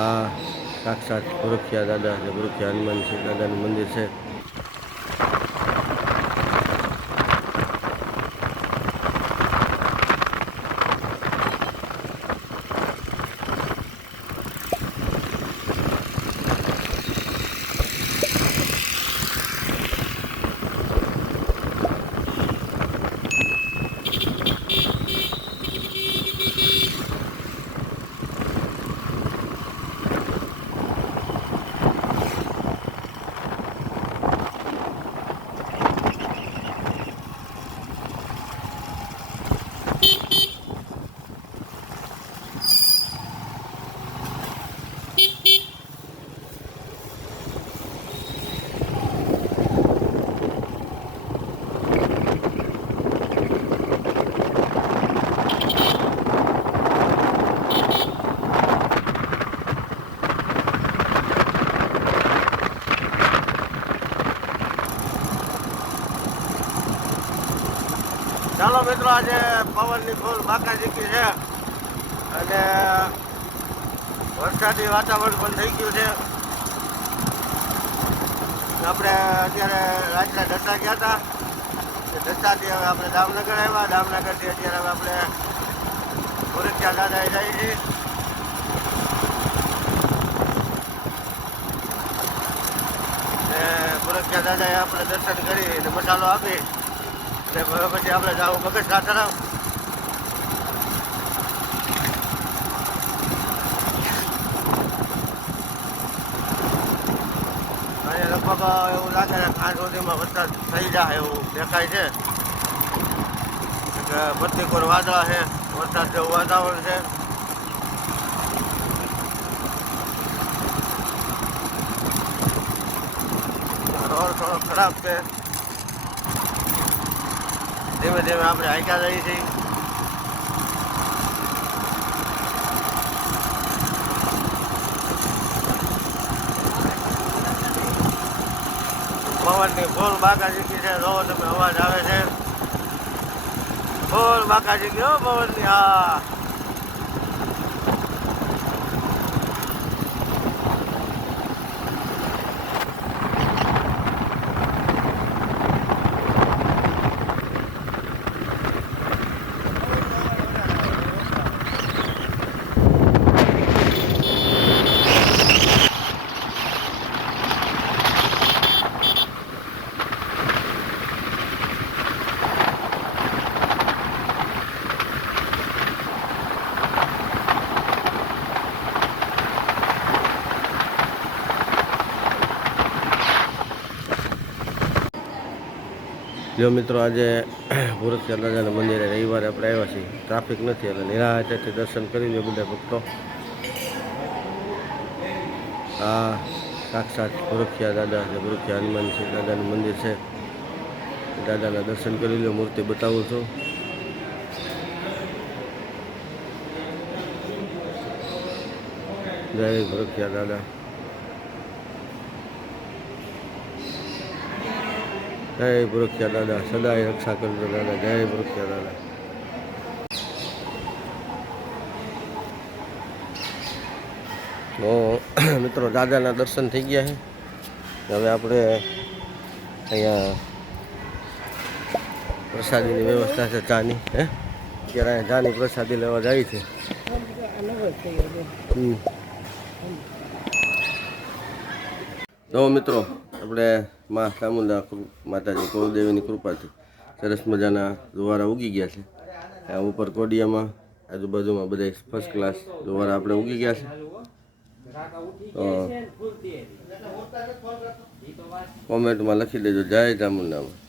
આ સાક્ષાત ભૂરખિયા દાદા છે, ભૂરખિયા હનુમાન છે દાદાનું મંદિર છે. ચાલો મિત્રો, આજે પવનની ફૂલ બાકાજીકી છે અને વરસાદી વાતાવરણ પણ થઈ ગયું છે. આપણે અત્યારે રાત્રે દત્તા ગયા હતા. દત્તાથી હવે આપણે દામનગર આવ્યા. દામનગરથી અત્યારે હવે આપણે ભૂરખિયા દાદાએ જઈએ છીએ. ભૂરખિયા દાદાએ આપણે દર્શન કરી અને મસાલો આપી પછી આપણે જાવ બગસરા તરફ. અને લગભગ એવું લાગે છે 5 સુધીમાં વરસાદ થઈ જાય એવું દેખાય છે. પ્રતિકૂળ વાદળા છે, વરસાદ જેવું વાતાવરણ છે. રોડ થોડો ખરાબ છે. ધીમે ધીમે આપણે હાંક્યા જઈએ છીએ. પવનની ફૂલ બાકાજીકી છે. જોવો તમે, અવાજ આવે છે. ફૂલ બાકાજીકી હો પવનની. હા, જો મિત્રો, આજે ભૂરખિયા દાદાના મંદિરે રવિવારે આપણે આવ્યા છીએ. ટ્રાફિક નથી એટલે નિરાંતેથી દર્શન કરી લો બધા ભક્તો. આ સાક્ષાત ભૂરખિયા દાદા છે, ભૂરખિયા હનુમાન છે દાદાનું મંદિર છે. દાદાના દર્શન કરી લો. મૂર્તિ બતાવું છું. જય ભૂરખિયા દાદા, જય ભૂરખિયા દાદા. સદાય રક્ષા કરજો દાદા. જય ભૂરખિયા દાદા. તો મિત્રો, દાદાના દર્શન થઈ ગયા છે. હવે આપણે અહીંયા પ્રસાદીની વ્યવસ્થા છે, ચાની. અત્યારે અહીંયા ચાની પ્રસાદી લેવા જાય છે. તો મિત્રો, આપણે માં ચામુંડા માતાજી કુળદેવીની કૃપાથી સરસ મજાના જુવારા ઉગી ગયા છે. આ ઉપર કોડિયામાં આજુબાજુમાં બધા ફર્સ્ટ ક્લાસ જુવારા આપણે ઉગી ગયા છે. તો કોમેન્ટમાં લખી દેજો જય ચામુંડામાં.